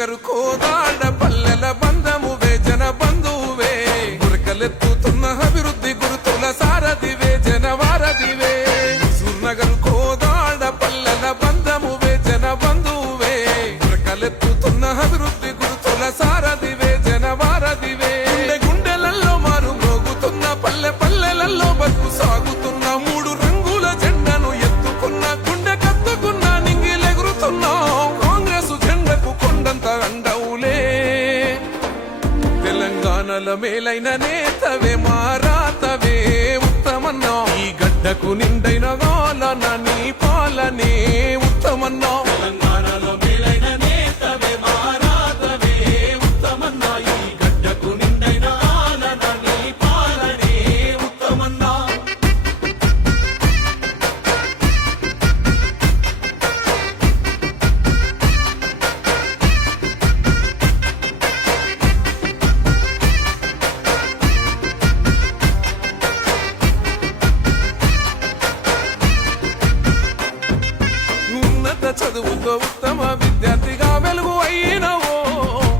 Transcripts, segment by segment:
నగరు కోదాడ పల్లెల బంధమువే జన బంధువే గురకలెత్తుతున్న అభివృద్ధి గురుతుల సారథివే జన వారధివే నగరు కోదాడ పల్లెల బంధమువే జన బంధువే గురకలెత్తుతున్న అభివృద్ధి గురుతుల సారథివే జన వారధివే గుండెలలో మారు మోగుతున్న పల్లె పల్లెలలో బతుకు సాగుతున్న మూడు రంగుల జెండను ఎత్తుకున్న గుండె కత్తుకున్న నింగిలెగురుతున్నా కాంగ్రెసు జెండకు కొండంత అండవులే తెలంగాణల మేలైన నేతవే మారాతవే ఉత్తమన్నా ఈ గడ్డకు నిండైన గాలన నీ పాలనే ఉత్తమన్నా తెలంగాణలో మేలైన నేతవే మారాతవే ఉత్తమన్నా ఈ గడ్డకు నిండైన గాలన నీ పాలనే ఉత్తమన్నా చదువుతో ఉత్తమ విద్యార్థిగా వెలుగు అయినవో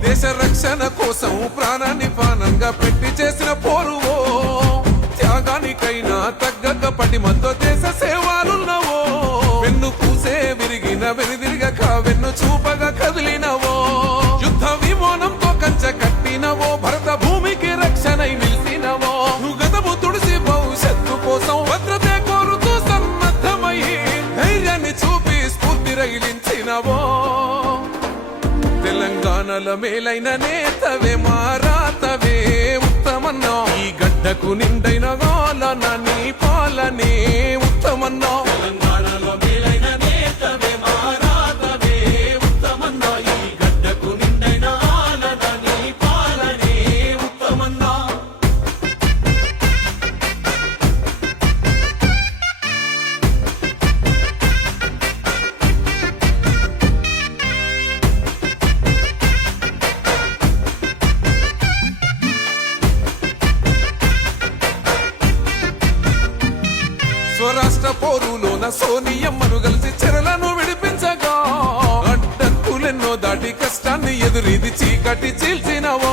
దేశ రక్షణ కోసం ప్రాణాన్ని పానంగా పెట్టి చేసిన పోరువో త్యాగానికైనా తగ్గక పటిమతో దేశ సేవలున్నవో వెన్ను పూసే విరిగిన వెనుదిరగక వెన్ను చూపగా కదిలినవో యుద్ధ విమానంతో కంచె కట్టినవో భరత భూమికి రక్షణై నిలిచినవో గతము తుడిసి భవిష్యత్తు కోసం భద్రతే కోరుతూ సన్నద్ధమై ధైర్యాన్ని చూపి రగిలించినవో తెలంగాణల మేలైన నేతవే మారాతవే ఉత్తమన్నా ఈ గడ్డకు నిండైన గాలన నీ పాలనే ఉత్తమన్నా తెలంగాణలో మేలైన నేతవే మారాతవే ఉత్తమన్నా ఈ గడ్డకు నిండైన గాలన నీ పాలనే ఉత్తమన్నా స్వరాష్ట్ర పోరులోన సోనియమ్మను కలిసి చెరలను విడిపించగా అడ్డంకులెన్నో దాటి కష్టాన్ని ఎదురీది చీకటి చీల్చినవో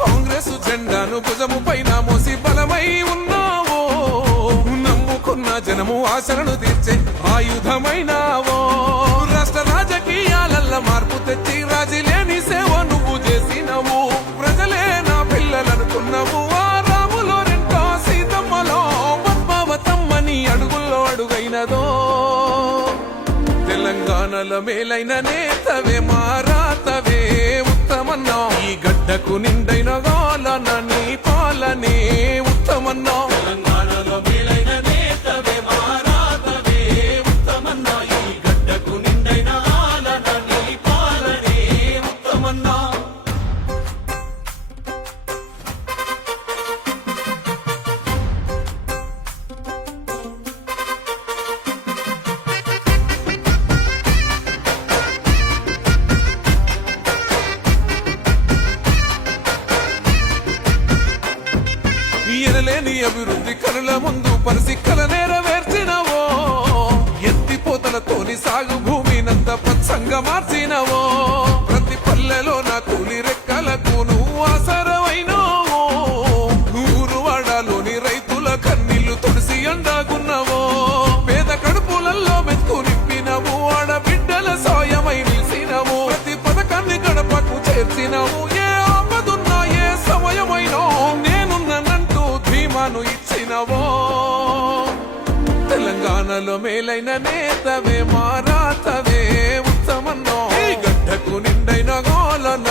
కాంగ్రెస్ జెండాను భుజము పైన మోసి బలమై ఉన్నావో నమ్ముకున్న జనము ఆశలను తీర్చే ఆయుధమైనావో రాష్ట్ర రాజకీయాలల్ల మార్పు తెచ్చి రాజీ లేని సేవ నువ్వు చేసినవు ప్రజలే నా పిల్లలనుకున్నావు అడుగుల్లో అడుగైనదో తెలంగాణల మేలైన నేతవే మారాతవే ఉత్తమన్నా ఈ గడ్డకు నిండైన గాలన నీ పాలనే ఉత్తమన్నా తెలంగాణలో మేలైన నేతవే మారాతవే ఉత్తమన్నా ఈ గడ్డకు నిండైన గాలన నీ పాలనే ఉత్తమన్నా ఎనలేని అభివృద్ధి కనుల ముందు పరిసిక్కల నెరవేర్చినవో ఎత్తిపోతలతోని సాగు భూమినంత పచ్చంగా మార్చినవో ప్రతి పల్లెలో నా కూలి రెక్కలకు నువ్వు ఆసరమైనవో ఊరు వాడలోని రైతుల కన్నీళ్లు తుడిసి అండాగున్నవో పేద కడుపులలో మెతుకు నింపినవు ఆడబిడ్డల సాయమై నిలిచినవు ప్రతి పథకాన్ని గడపకు చేర్చినవు ఏ ఆపదున్నా ఏ సమయమైనా ధీమాను ఇచ్చినవో తెలంగాణలో మేలైన నేతవే మారాతవే ఉత్తమన్నో ఈ గడ్డకు నిండైన గాలన